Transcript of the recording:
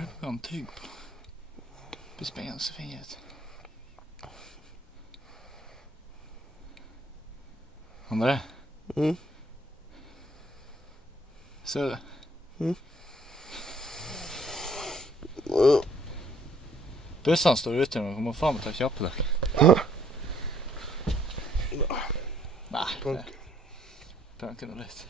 du har en tyg på? Bespänns så fint. Andra? Så. Bussen står ute og kommer fram og tar kjappe det. Nei, det punker noe litt.